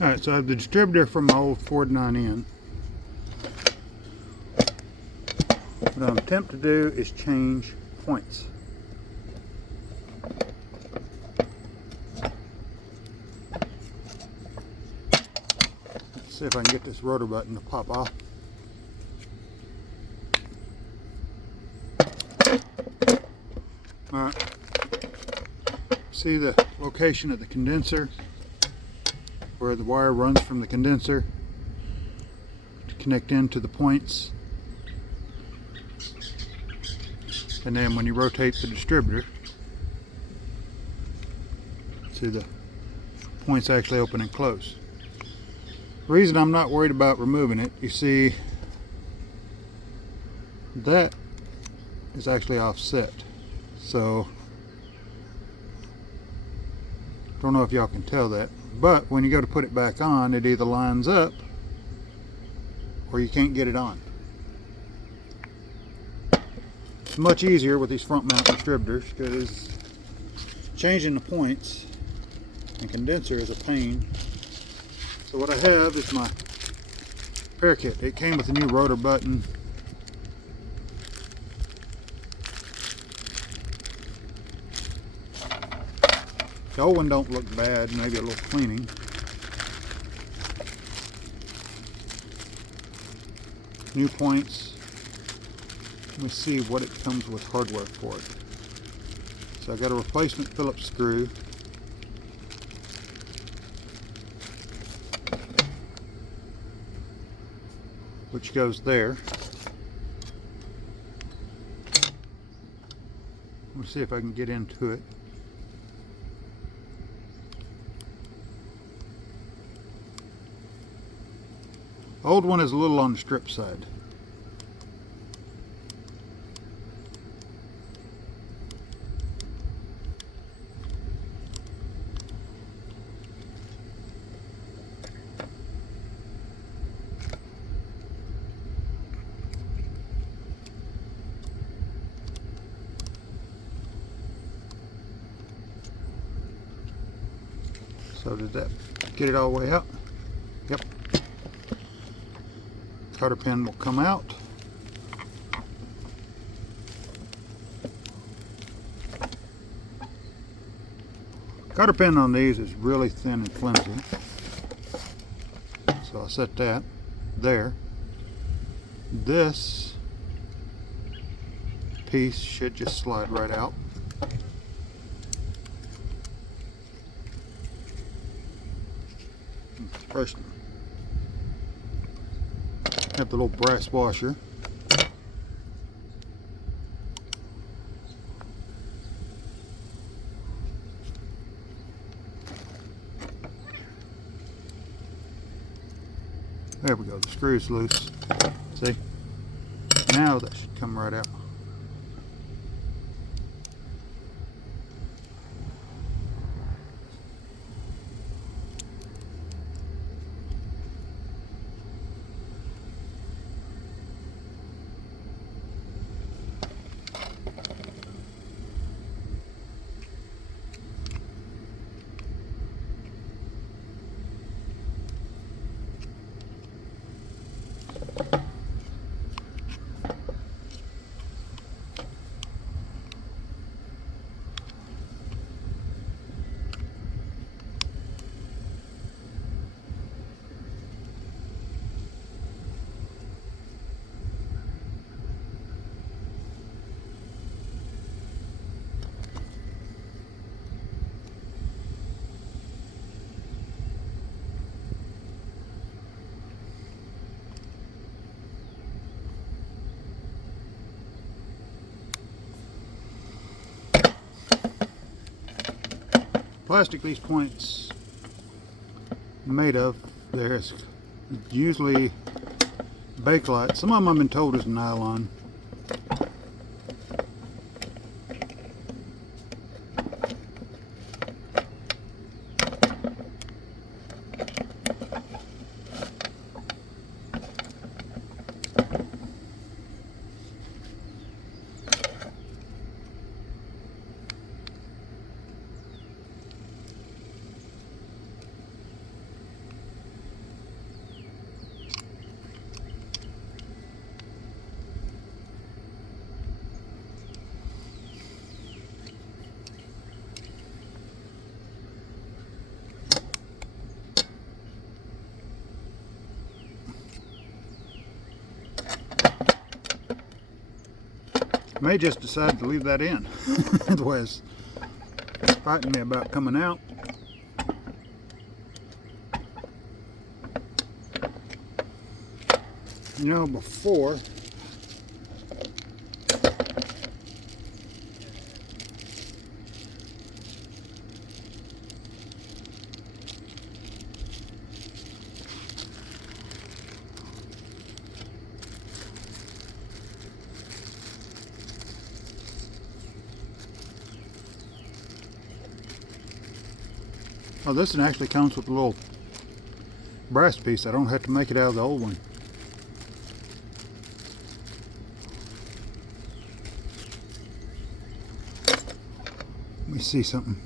Alright, so I have the distributor from my old Ford 9N. What I'm attempting to do is change points. Let's see if I can get this rotor button to pop off. Alright. See the location of the condenser, where the wire runs from the condenser to connect into the points. And then when you rotate the distributor, see the points actually open and close. The reason I'm not worried about removing it, you see that is actually offset. So don't know if y'all can tell that, but when you go to put it back on, it either lines up or you can't get it on. It's much easier with these front mount distributors because changing the points and condenser is a pain. So what I have is my repair kit. It came with a new rotor button. The old one don't look bad, maybe a little cleaning. New points. Let me see what it comes with hardware for it. So I got a replacement Phillips screw. Which goes there. Let me see if I can get into it. The old one is a little on the strip side. So did that get it all the way out? Yep. Cotter pin will come out. Cotter pin on these is really thin and flimsy. So I'll set that there. This piece should just slide right out. First, have the little brass washer. There we go, the screw's loose. See? Now that should come right out. Plastic these points made of, there's usually Bakelite. Some of them I've been told is nylon. May just decide to leave that in. The way it's fighting me about coming out. You know, before oh, this one actually comes with a little brass piece. I don't have to make it out of the old one. Let me see something.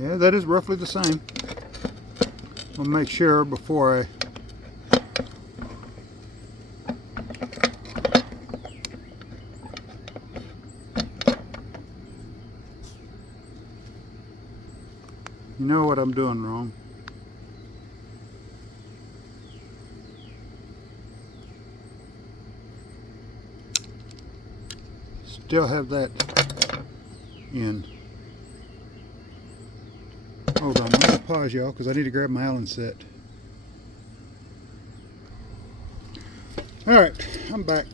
Yeah, that is roughly the same. I'll make sure before I you know what I'm doing wrong. Still have that in. Hold on, I'm going to pause y'all because I need to grab my Allen set. Alright, I'm back.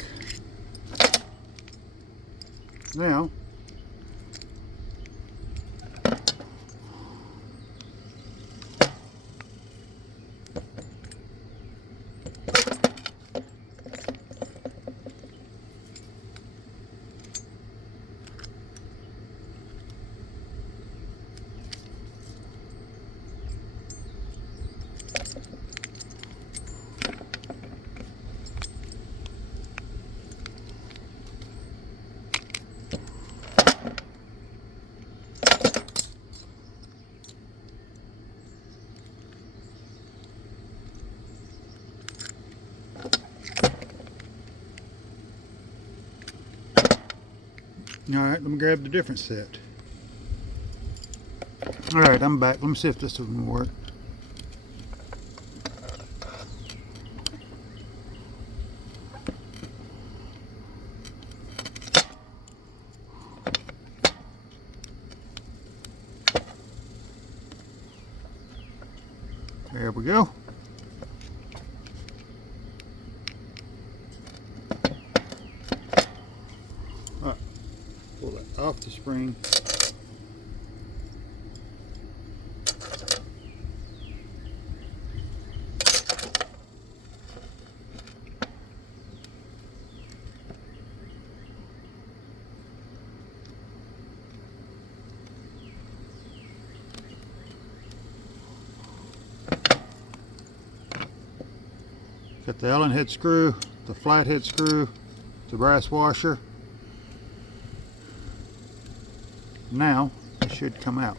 Now, alright, let me grab the different set. Alright, I'm back. Let me see if this will work. There we go. Alright, pull that off the spring. Got the Allen head screw, the flat head screw, the brass washer. Now it should come out.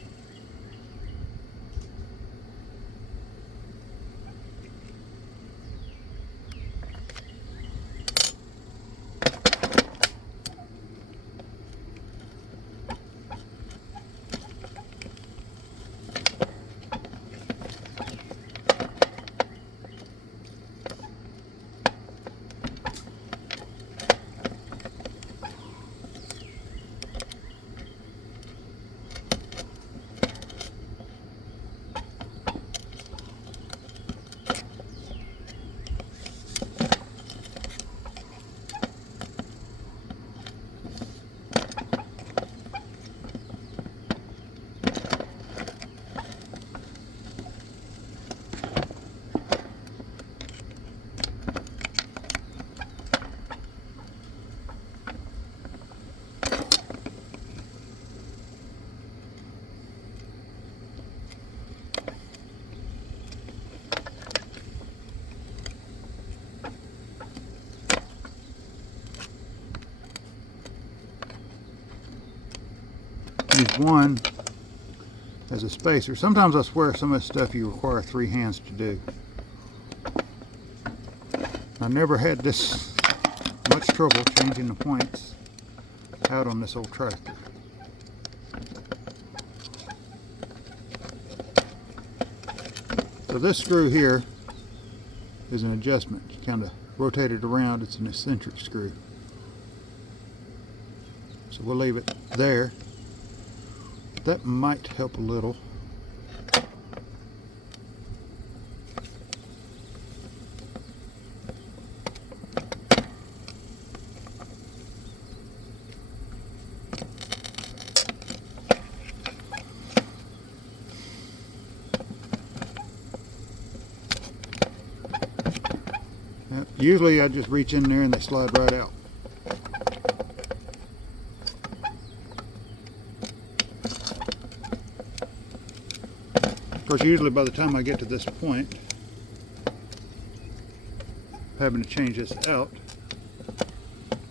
one as a spacer. Sometimes I swear some of this stuff you require 3 hands to do. I never had this much trouble changing the points out on this old tractor. So this screw here is an adjustment. You kind of rotate it around. It's an eccentric screw. So we'll leave it there. That might help a little. Usually I just reach in there and they slide right out. Of course, usually by the time I get to this point, having to change this out,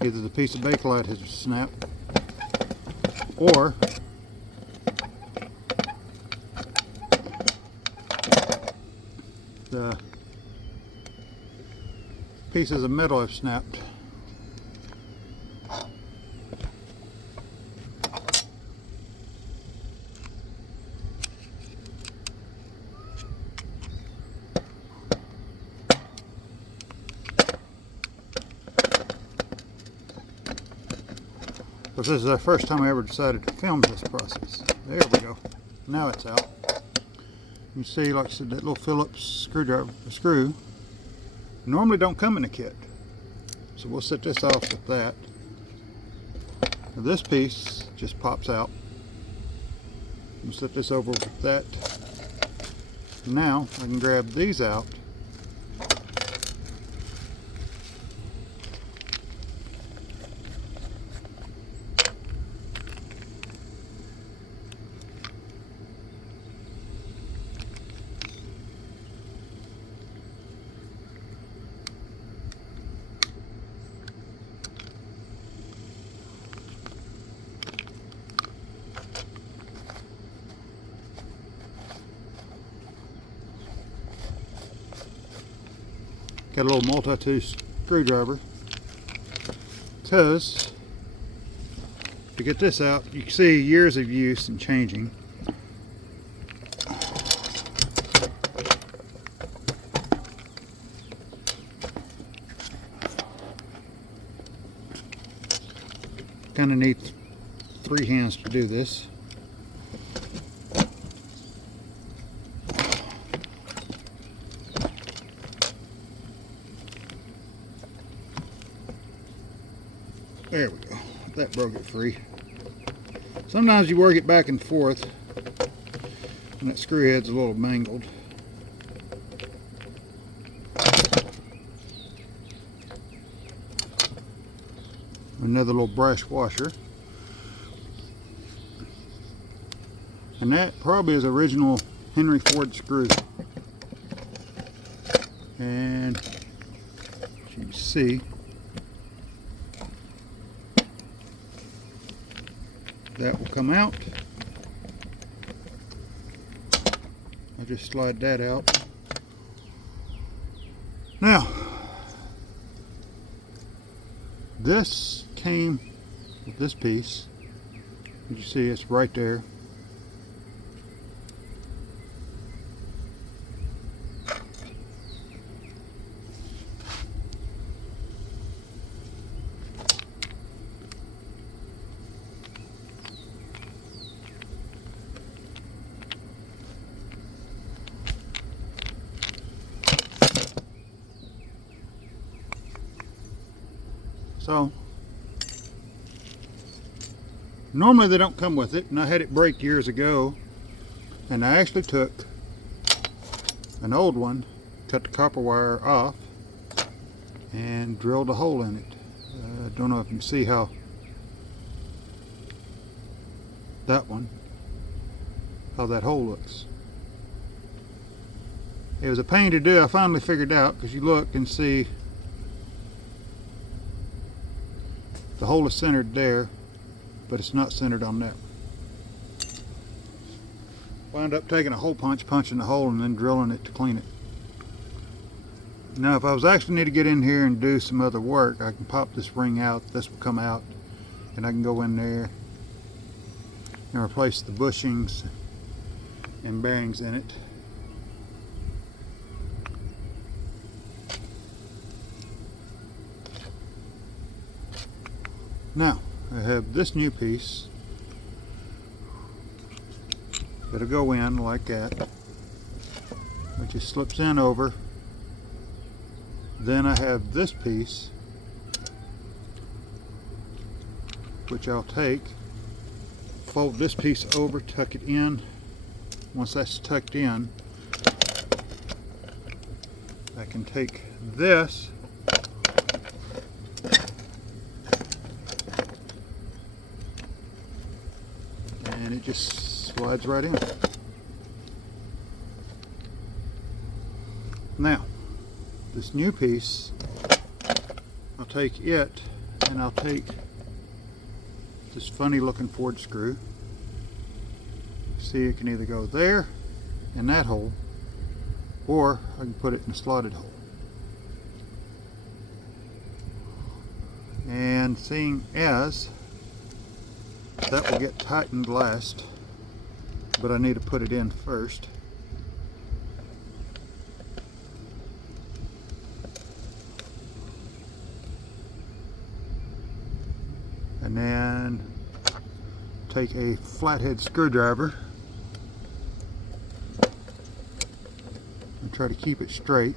either the piece of Bakelite has snapped or the pieces of metal have snapped. Because this is the first time I ever decided to film this process. There we go. Now it's out. You see, like I said, that little Phillips screw normally don't come in a kit. So we'll set this off with that. Now this piece just pops out. We'll set this over with that. Now I can grab these out. Got a little multi-tool screwdriver, because to get this out, you can see years of use and changing. Kind of need 3 hands to do this. There we go. That broke it free. Sometimes you work it back and forth and that screw head's a little mangled. Another little brass washer. And that probably is original Henry Ford screw. And as you can see, that will come out. I just slide that out. Now, this came with this piece. As you see, it's right there. So, normally they don't come with it, and I had it break years ago, and I actually took an old one, cut the copper wire off, and drilled a hole in it. I don't know if you can see how that hole looks. It was a pain to do. I finally figured out, because you look and see the hole is centered there, but it's not centered on that one. Wind up taking a hole punch, punching the hole, and then drilling it to clean it. Now if I was actually need to get in here and do some other work, I can pop this ring out, this will come out, and I can go in there and replace the bushings and bearings in it. Now I have this new piece that'll go in like that, which just slips in over. Then I have this piece which I'll take, fold this piece over, tuck it in. Once that's tucked in, I can take this and it just slides right in. Now, this new piece, I'll take it and I'll take this funny looking Ford screw. See, it can either go there in that hole, or I can put it in a slotted hole. And seeing as that will get tightened last, but I need to put it in first. And then take a flathead screwdriver and try to keep it straight.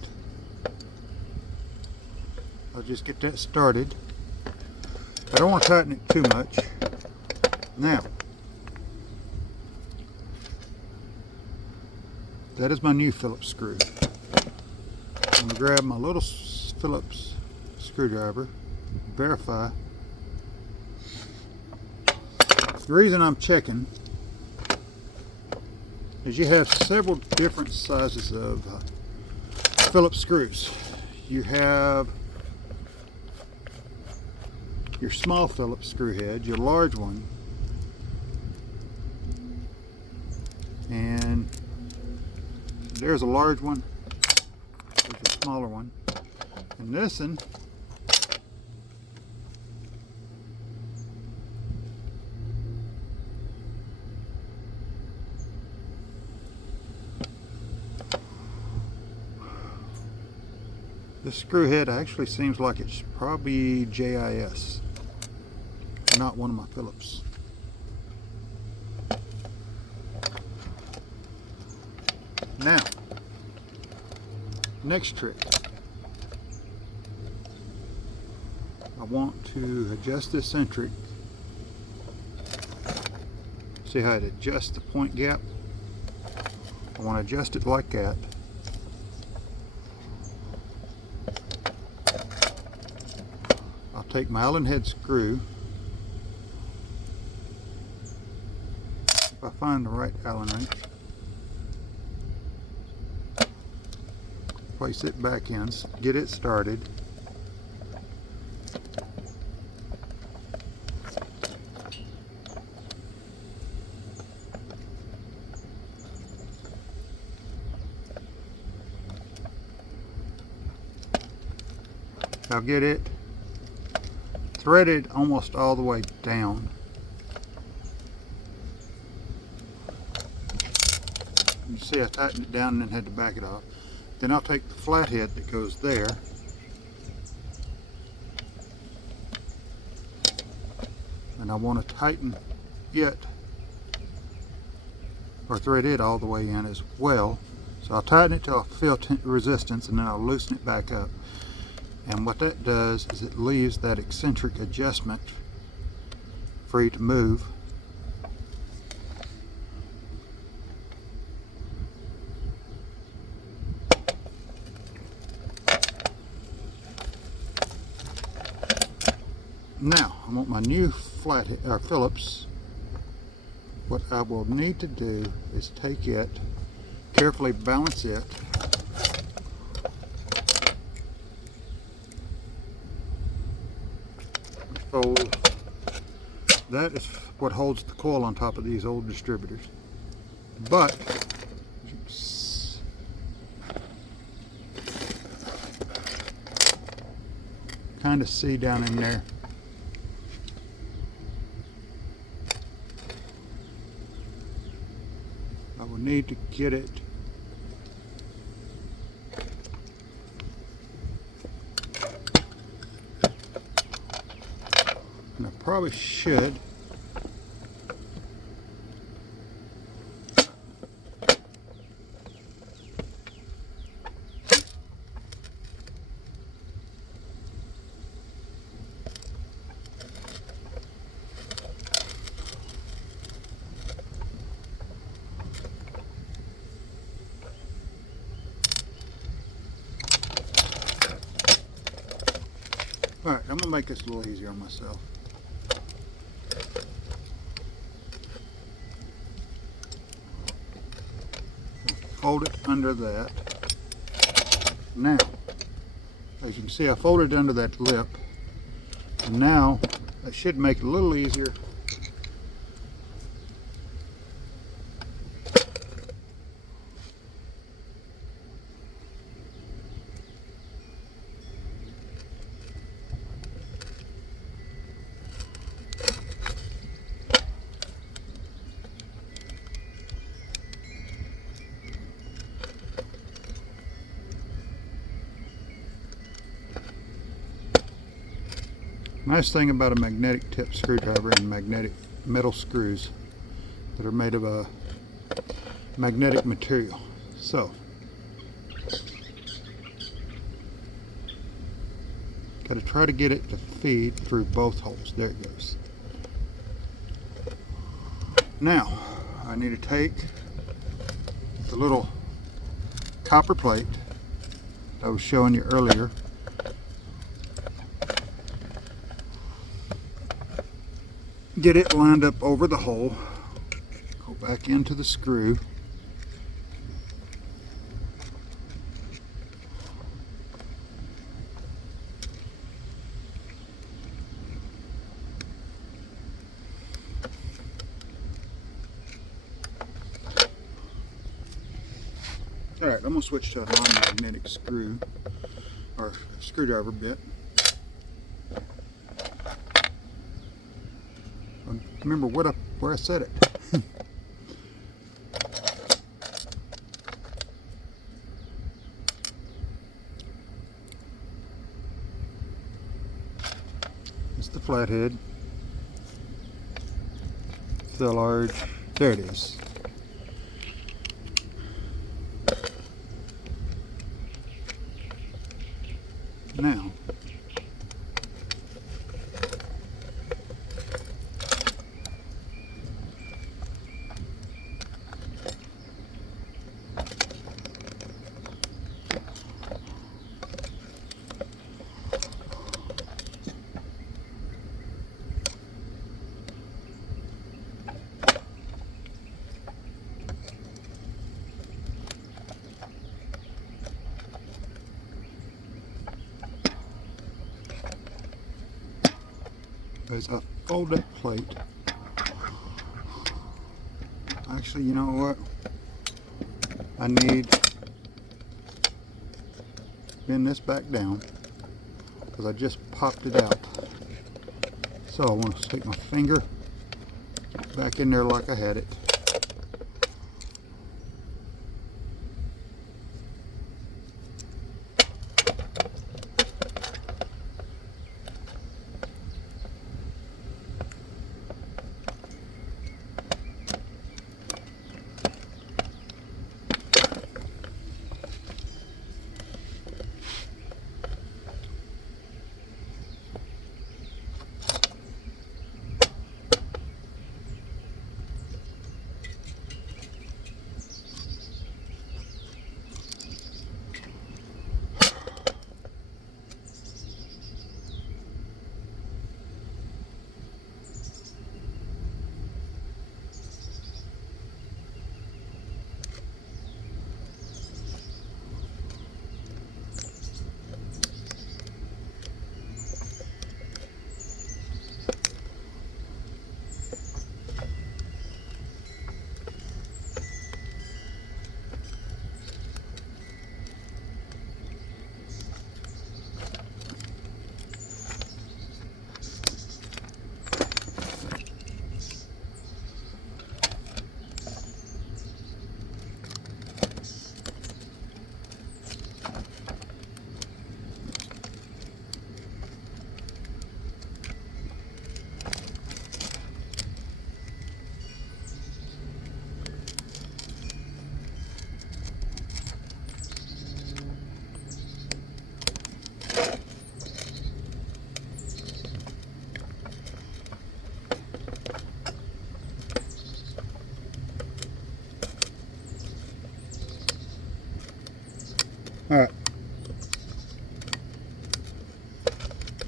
I'll just get that started. I don't want to tighten it too much. Now, that is my new Phillips screw. I'm going to grab my little Phillips screwdriver, verify. The reason I'm checking is you have several different sizes of Phillips screws. You have your small Phillips screw head, your large one, and there's a large one, there's a smaller one, and this one the screw head actually seems like it's probably JIS, not one of my Phillips. Now, next trick. I want to adjust this centric. See how it adjusts the point gap? I want to adjust it like that. I'll take my Allen head screw. If I find the right Allen wrench, place it back in, get it started. I'll get it threaded almost all the way down. You see I tightened it down and then had to back it off. Then I'll take the flathead that goes there and I want to tighten it or thread it all the way in as well. So I'll tighten it till I feel resistance and then I'll loosen it back up. And what that does is it leaves that eccentric adjustment free to move. Now, I want my new flathead or Phillips. What I will need to do is take it, carefully balance it, fold. That is what holds the coil on top of these old distributors. but kind of see down in there. I will need to get it and I probably should Alright, I'm going to make this a little easier on myself. Fold it under that. Now, as you can see, I folded it under that lip. And now, that should make it a little easier. Nice thing about a magnetic tip screwdriver and magnetic metal screws that are made of a magnetic material. So, got to try to get it to feed through both holes. There it goes. Now, I need to take the little copper plate I was showing you earlier. Get it lined up over the hole, go back into the screw, alright, I'm going to switch to a non-magnetic screw or screwdriver bit. Remember where I set it. It's the flathead. The large. There it is. Now, there's a fold-up plate. Actually, you know what? I need to bend this back down because I just popped it out. So I want to stick my finger back in there like I had it.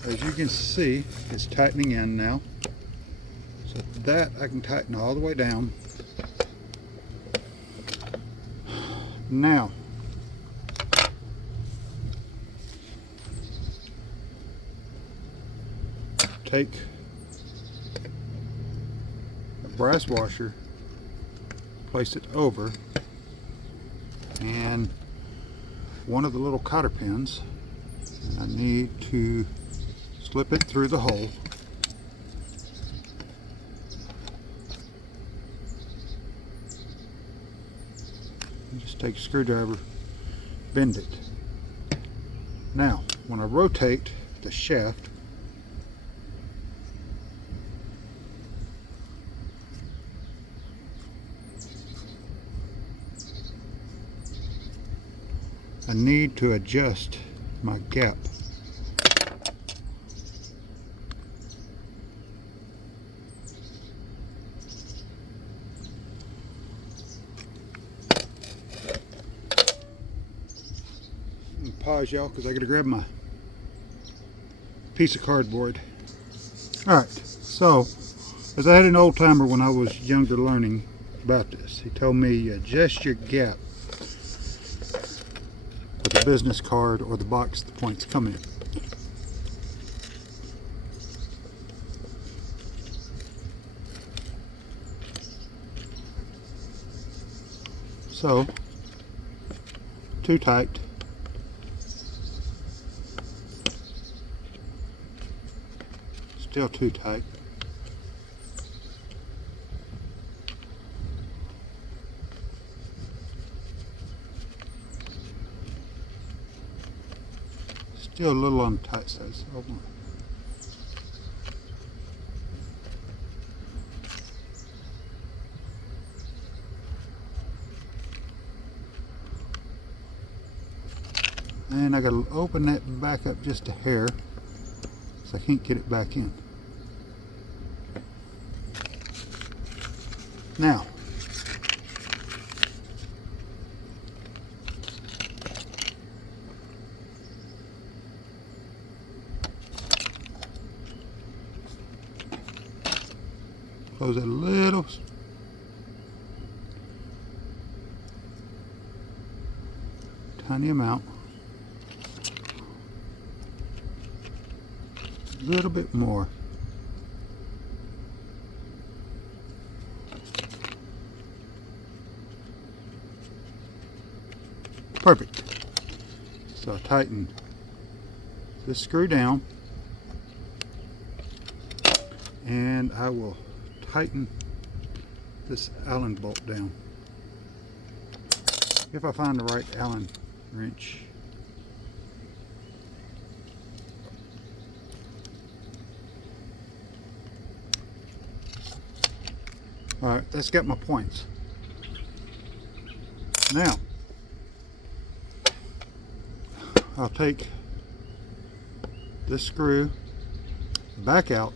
as you can see, it's tightening in now. So that I can tighten all the way down. Now, take a brass washer, place it over, and one of the little cotter pins, I need to slip it through the hole. Just take a screwdriver, bend it. Now, when I rotate the shaft, I need to adjust my gap. Pause y'all because I gotta grab my piece of cardboard. Alright, so as I had an old timer when I was younger learning about this, he told me adjust your gap with the business card or the box the points come in. So, too tight. Still too tight. Still a little on the tight side. So and I gotta open that back up just a hair, so I can't get it back in. Now, close it a little. Tiny amount. A little bit more. Perfect. So I tighten this screw down, and I will tighten this Allen bolt down. If I find the right Allen wrench. Alright, that's got my points. Now, I'll take this screw back out,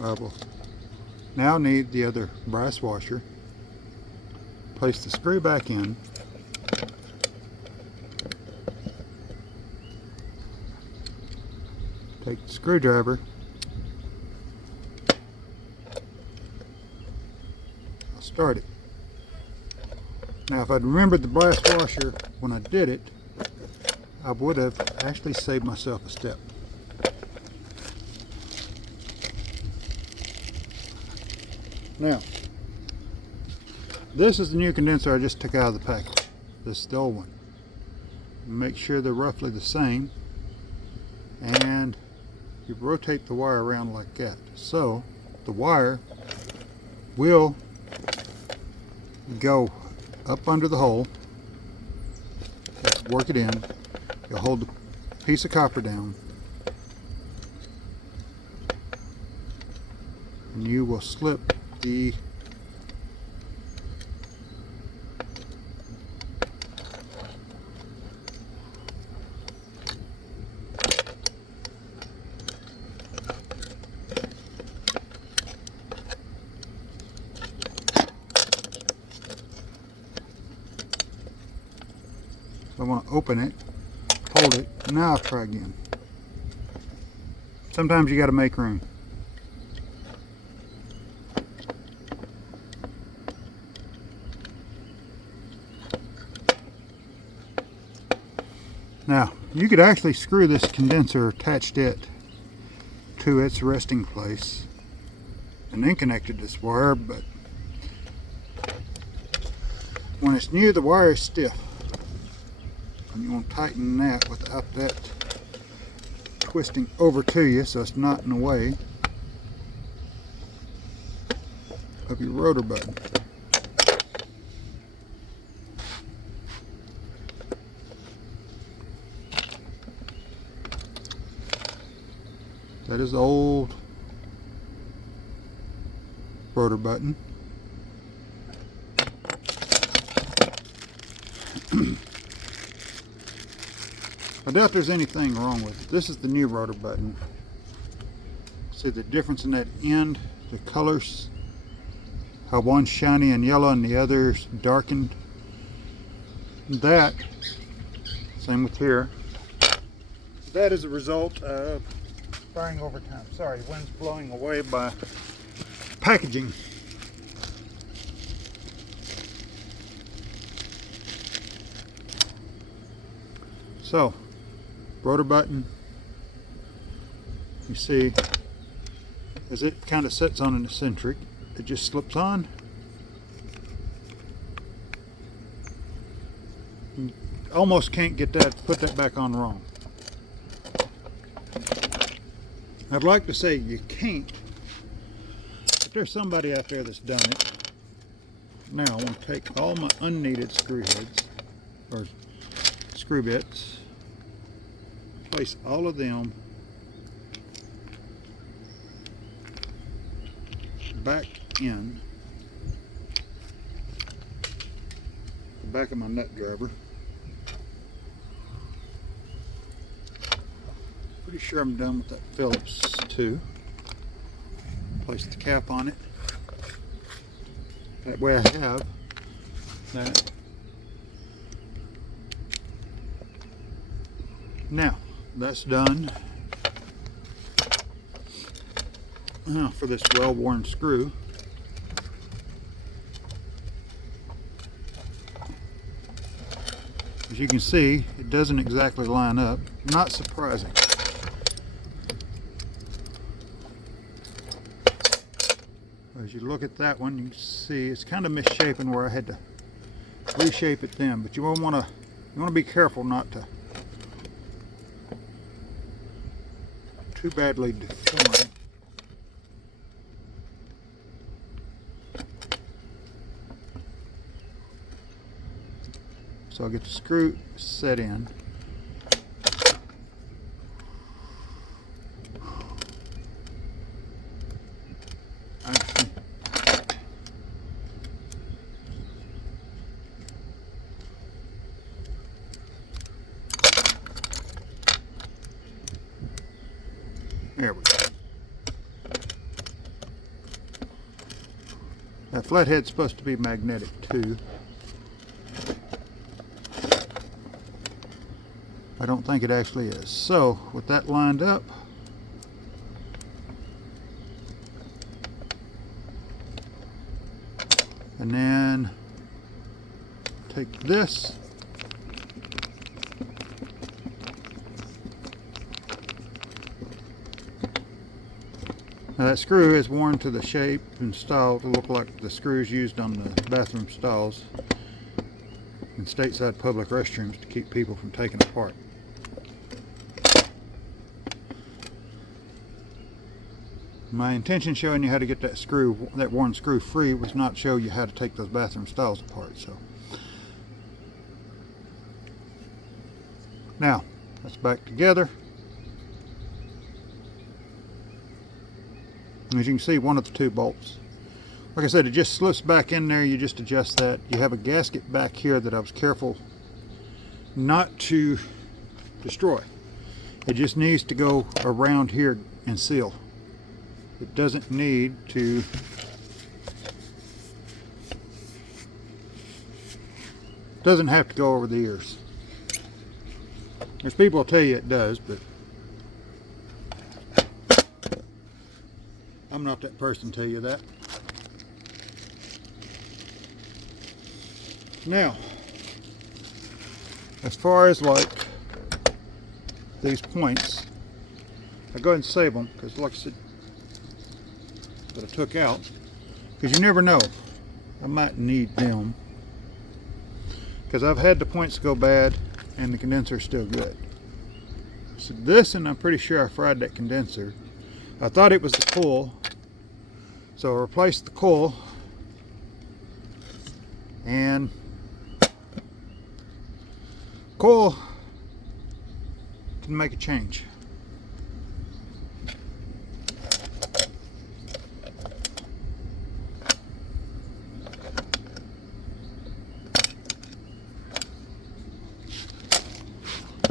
I will now need the other brass washer, place the screw back in, take the screwdriver, I'll start it. Now if I'd remembered the brass washer when I did it, I would have actually saved myself a step. Now, this is the new condenser I just took out of the package. This is the old one. Make sure they're roughly the same, and you rotate the wire around like that. So the wire will go up under the hole, work it in, you'll hold the piece of copper down, and you will slip the open it, hold it, and now I'll try again. Sometimes you got to make room. Now, you could actually screw this condenser, attached it to its resting place, and then connected this wire, but when it's new, the wire is stiff. And you want to tighten that without that twisting over to you so it's not in the way of your rotor button. That is the old rotor button. I doubt there's anything wrong with it. This is the new rotor button. See the difference in that end, the colors, how one's shiny and yellow and the other's darkened. That, same with here, that is a result of firing over time. Sorry, wind's blowing away by packaging. So, rotor button, you see, as it kind of sets on an eccentric, it just slips on. You almost can't get that, put that back on wrong. I'd like to say you can't, but there's somebody out there that's done it. Now I want to take all my unneeded screw heads, or screw bits, place all of them back in the back of my nut driver. Pretty sure I'm done with that Phillips too. Place the cap on it. That way I have that. Now that's done. Now for this well-worn screw. As you can see, it doesn't exactly line up. Not surprising. As you look at that one, you can see it's kind of misshapen where I had to reshape it then. But you want to be careful not to too badly deform. So I'll get the screw set in. There we go. That flathead's supposed to be magnetic too. I don't think it actually is. So with that lined up, and then take this now that screw is worn to the shape and style to look like the screws used on the bathroom stalls in stateside public restrooms to keep people from taking apart. My intention showing you how to get that screw, that worn screw free, was not show you how to take those bathroom stalls apart. So now that's back together. And as you can see, one of the two bolts, like I said, it just slips back in there. You just adjust that. You have a gasket back here that I was careful not to destroy. It just needs to go around here and seal. It doesn't need to have to go over the ears. There's people will tell you it does, but I'm not that person to tell you that. Now, as far as like these points, I go ahead and save them because, like I said, that I took out, because you never know, I might need them, because I've had the points go bad and the condenser is still good. So this, and I'm pretty sure I fried that condenser. I thought it was the coil, so I replaced the coil, and coil can make a change.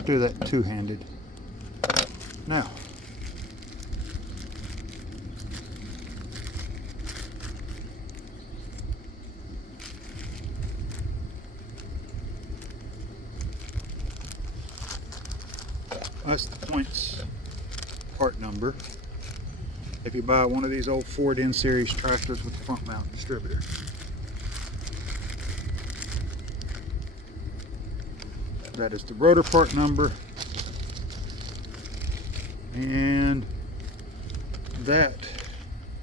Do that two-handed. Now, that's the points part number if you buy one of these old Ford N series tractors with the front mount distributor. That is the rotor part number, and that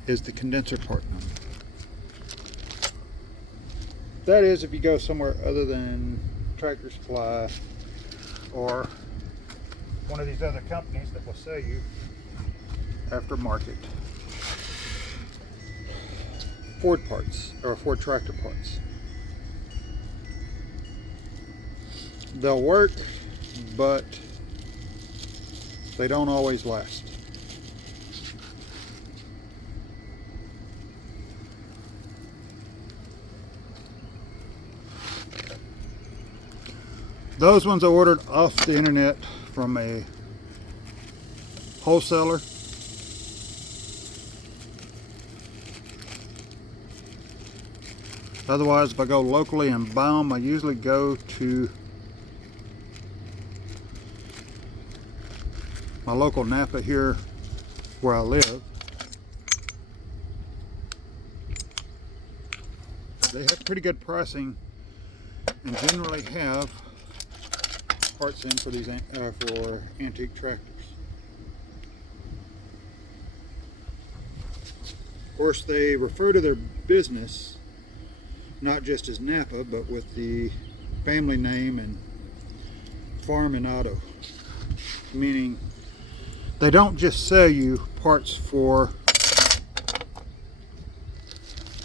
is the condenser part number. That is if you go somewhere other than Tractor Supply or one of these other companies that will sell you aftermarket Ford parts or Ford tractor parts. They'll work, but they don't always last. Those ones I ordered off the internet from a wholesaler. Otherwise, if I go locally and buy them, I usually go to my local Napa here where I live. They have pretty good pricing and generally have parts in for these for antique tractors. Of course, they refer to their business not just as Napa, but with the family name and farm and auto, meaning they don't just sell you parts for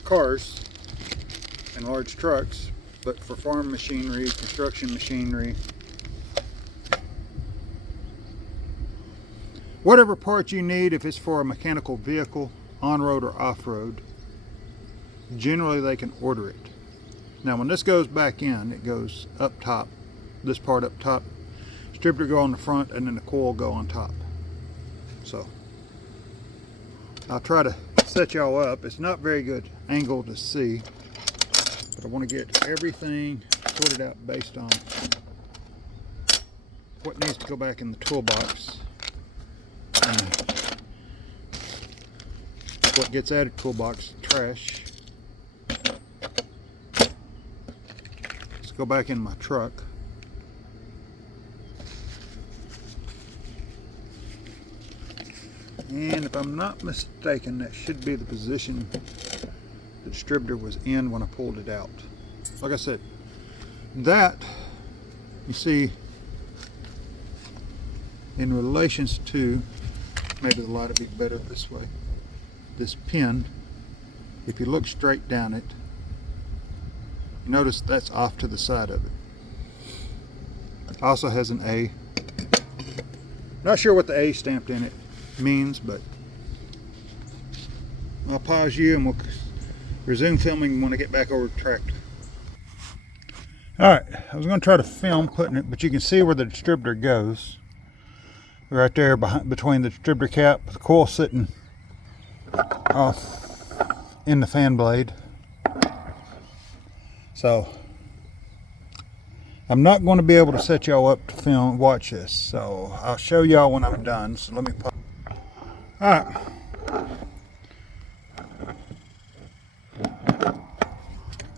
cars and large trucks, but for farm machinery, construction machinery, whatever part you need. If it's for a mechanical vehicle, on-road or off-road, generally they can order it. Now when this goes back in, it goes up top, this part up top, distributor go on the front, and then the coil go on top. So I'll try to set y'all up. It's not very good angle to see, but I want to get everything sorted out based on what needs to go back in the toolbox and what gets added toolbox trash. Let's go back in my truck. And if I'm not mistaken, that should be the position the distributor was in when I pulled it out. Like I said, that, you see, in relations to, maybe the light will be better this way, this pin, if you look straight down it, you notice that's off to the side of it. Also has an A. Not sure what the A stamped in it means, but I'll pause you and we'll resume filming when I get back over the tractor. Alright, I was going to try to film putting it, but you can see where the distributor goes. Right there behind, between the distributor cap, the coil sitting off in the fan blade. So I'm not going to be able to set y'all up to watch this, so I'll show y'all when I'm done. So let me pause. All right.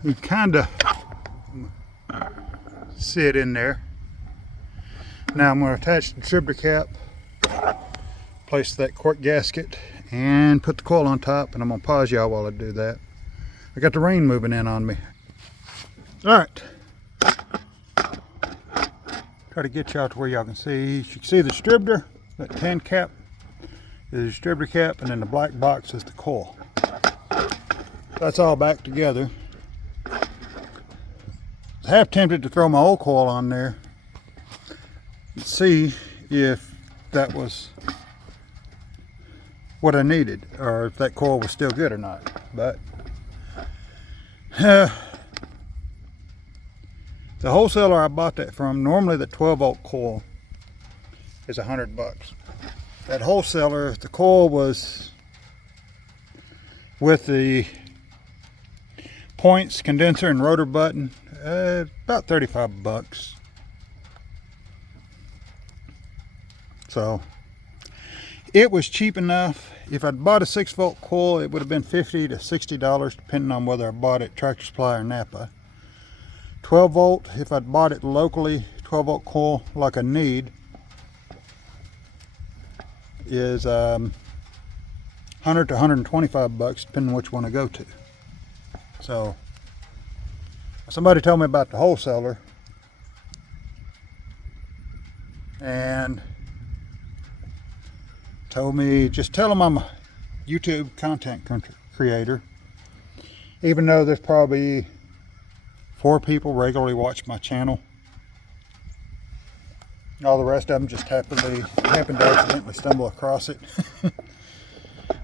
You kind of see it in there. Now I'm going to attach the distributor cap, place that cork gasket, and put the coil on top, and I'm going to pause y'all while I do that. I got the rain moving in on me. All right. Try to get y'all to where y'all can see. You can see the distributor, that tin cap is the distributor cap, and then the black box is the coil. That's all back together. I was half tempted to throw my old coil on there and see if that was what I needed, or if that coil was still good or not. But the wholesaler I bought that from, normally the 12-volt coil is $100. That wholesaler, the coil was with the points, condenser, and rotor button, about $35. So it was cheap enough. If I'd bought a 6-volt coil, it would have been $50 to $60, depending on whether I bought it Tractor Supply or Napa. 12-volt, if I'd bought it locally, 12-volt coil like I need, is $100 to $125, depending on which one I go to. So somebody told me about the wholesaler, and told me, just tell them I'm a YouTube content creator, even though there's probably 4 people regularly watch my channel. All the rest of them just happened to accidentally stumble across it.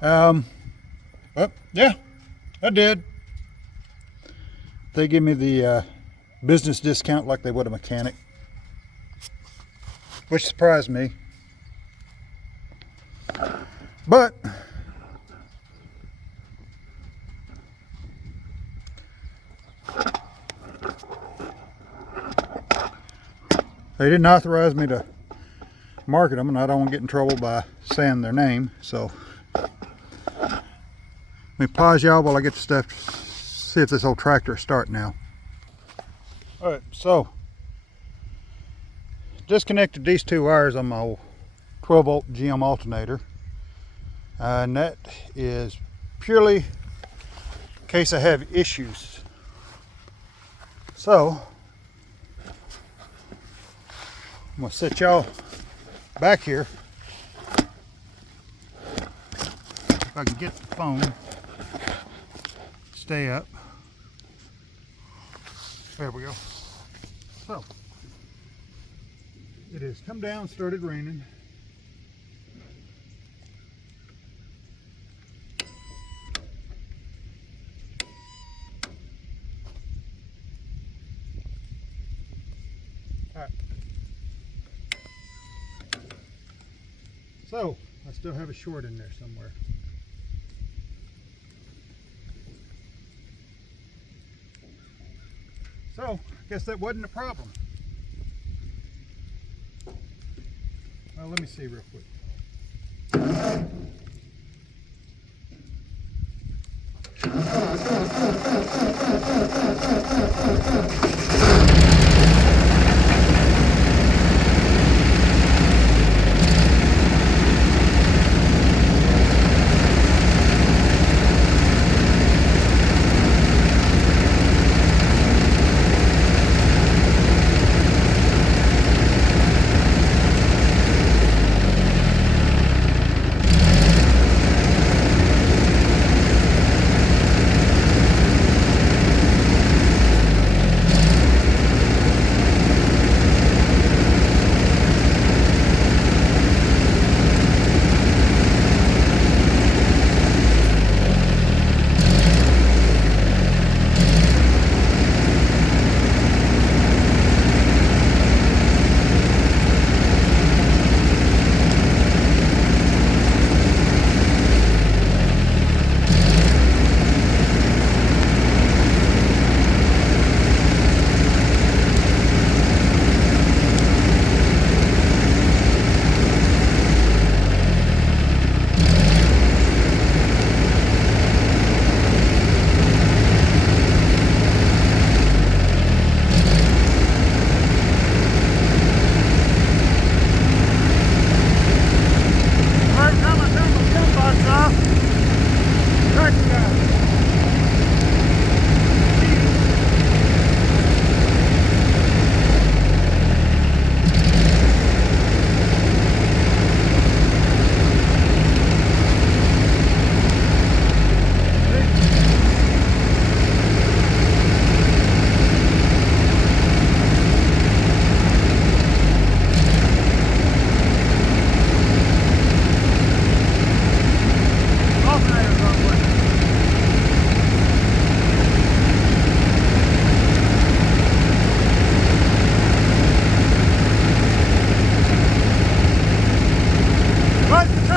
But yeah, I did. They give me the business discount like they would a mechanic, which surprised me. But they didn't authorize me to market them, and I don't want to get in trouble by saying their name. So let me pause y'all while I get the stuff to see if this old tractor is starting now. All right, so disconnected these 2 wires on my 12-volt GM alternator, and that is purely in case I have issues. So I'm going to set y'all back here. If I can get the phone, stay up. There we go. So it has come down, started raining. All right. So I still have a short in there somewhere. So I guess that wasn't a problem. Well, let me see real quick.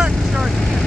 back and start again.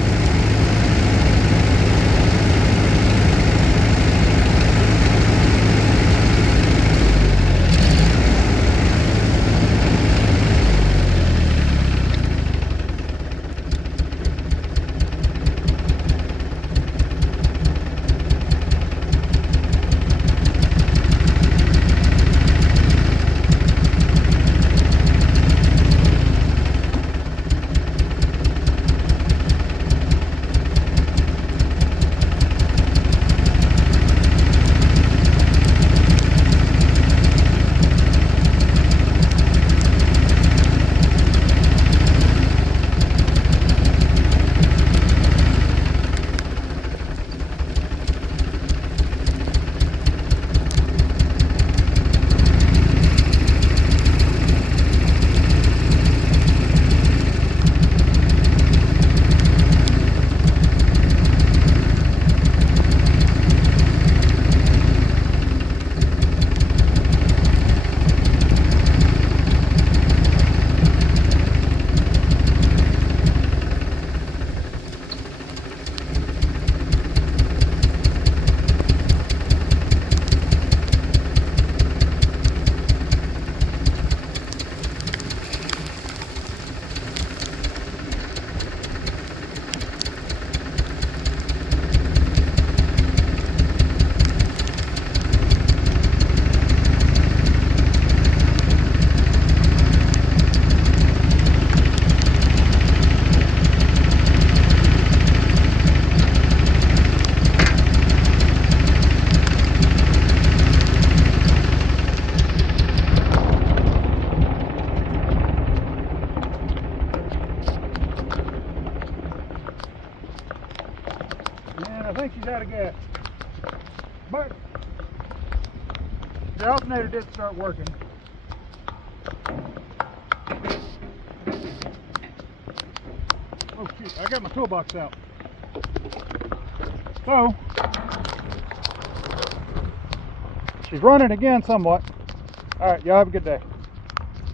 And I think she's out of gas. But the alternator did start working. Oh shoot, I got my toolbox out. So she's running again somewhat. Alright, y'all have a good day.